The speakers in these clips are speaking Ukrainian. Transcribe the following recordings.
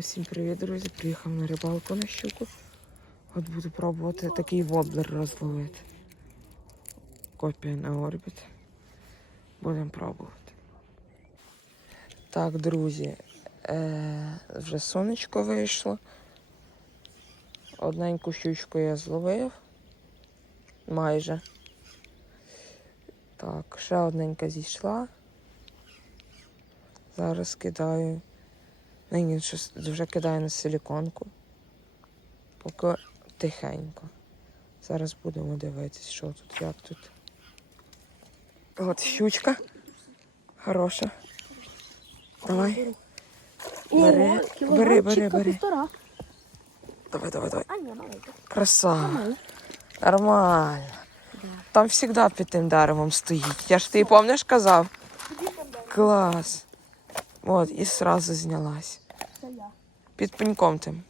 Усім привіт, друзі! Приїхав на рибалку на щуку. От буду пробувати такий воблер розловити. Копія на орбіт. Будемо пробувати. Так, друзі, е- вже сонечко вийшло. Одненьку щучку я зловив. Майже. Так, ще одненька зійшла. Зараз кидаю. Нині щось вже кидаю на силіконку. Поки тихенько. Зараз будемо дивитись, що тут, як тут. От щучка. Хороша. Давай. Бери, бери, бери, бери. Давай, давай, давай. Краса. Нормально. Там завжди під тим деревом стоїть. Я ж ти пам'ятаєш казав? Клас. От, і сразу знялась. Під пеньком тим.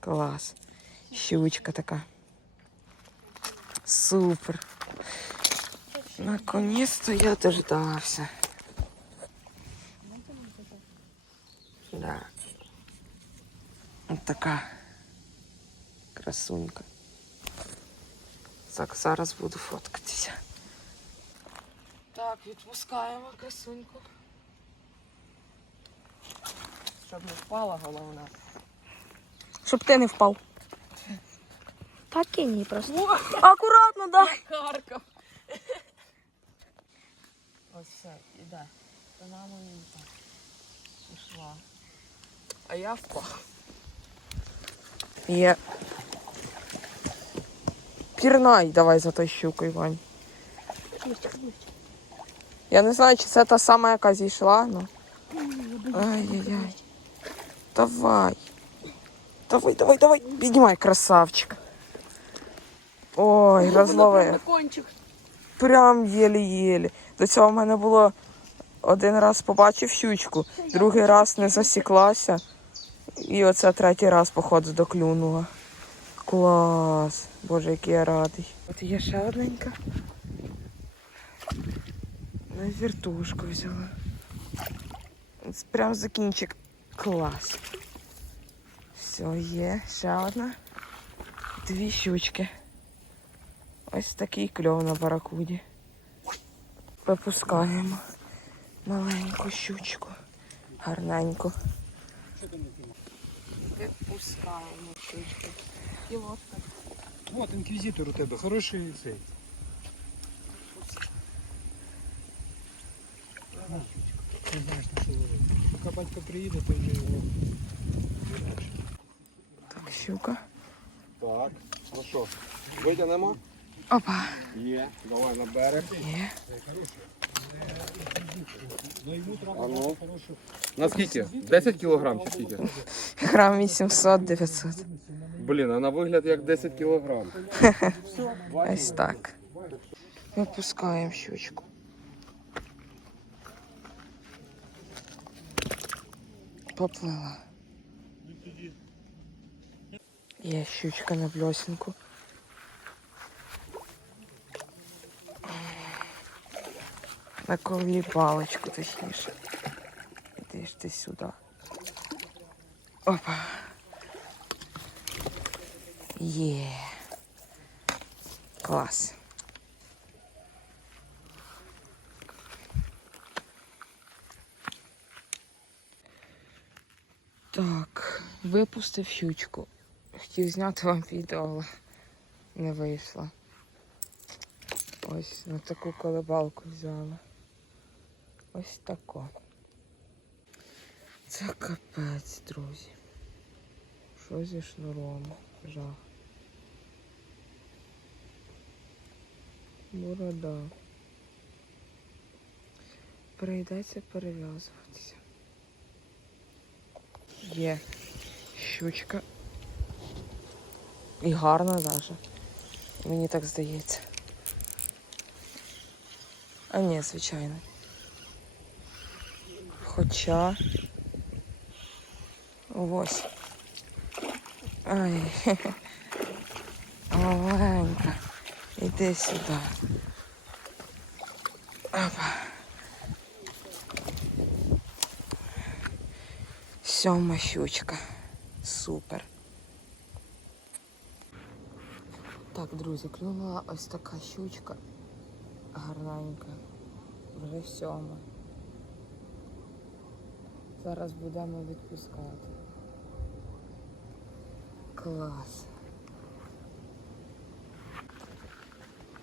Клас. Щучка така. Супер. Наконец-то я дождався. Да. От така красунька. Так, зараз буду фоткатися. Так, відпускаємо красуньку. Щоб не впала головна. Щоб ти не впав. Так кинь її просто. Акуратно, дай. Харков. Ось все, іде. За нами не так. Пішла. А я впав. Є. Пірнай давай за той щукою, Вань. Я не знаю, чи це та сама, яка зійшла, ну. Ай-яй-яй. Давай. Давай, давай, давай. Піднімай, красавчик. Ой, розловив. Прям єлі-єлі. До цього в мене було один раз побачив щучку, другий раз не засіклася. І оце третій раз, походу, доклюнула. Клас. Боже, який я радий. От є ще одненька. На віртушку взяла. Прям за кінчик. Клас. Все, є. Ще одна. Дві щучки. Ось такий кльов на баракуді. Випускаємо маленьку щучку. Гарненьку. Випускаємо щучку. І от так. Вот інквізитор у тебе, хороший цей. Не знаєш, на що ловити. Поки батько приїде, то вже його. Так, щука. Так, ну що, витягнемо? Опа. Є, давай на берег. Є. А ну. На скільки? 10 кілограм чи скільки? Грам 800-900. Блін, а на вигляд як 10 кілограм. Ось так. Випускаємо щучку. Поплила. Є щучка на бльосінку. На ковлі паличку, точніше. Іди ж ти сюди. Опа. Є. Клас. Так, випустив щучку. Хотів зняти вам відео, але не вийшло. Ось на таку колебалку взяла. Ось тако. Це капець, друзі. Що зі шнуром? Жах. Борода. Прийдеться перев'язуватися. Є щучка. І гарна даже. Мені так здається. А ні, звичайно. Хоча. Ось. Ай. Маленька. Іди сюди. Опа. Сьома щучка. Супер. Так, друзі, клюнула ось така щучка гарненька. Вже сьома. Зараз будемо відпускати. Клас.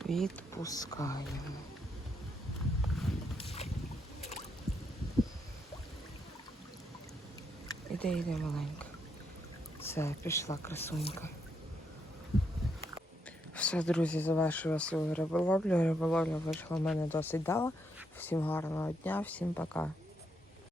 Відпускаємо. Іде, йде маленька. Все, пішла красунька. Все, друзі, завершую свою риболовлю. Риболовля вийшла в мене досить дала. Всім гарного дня, всім пока.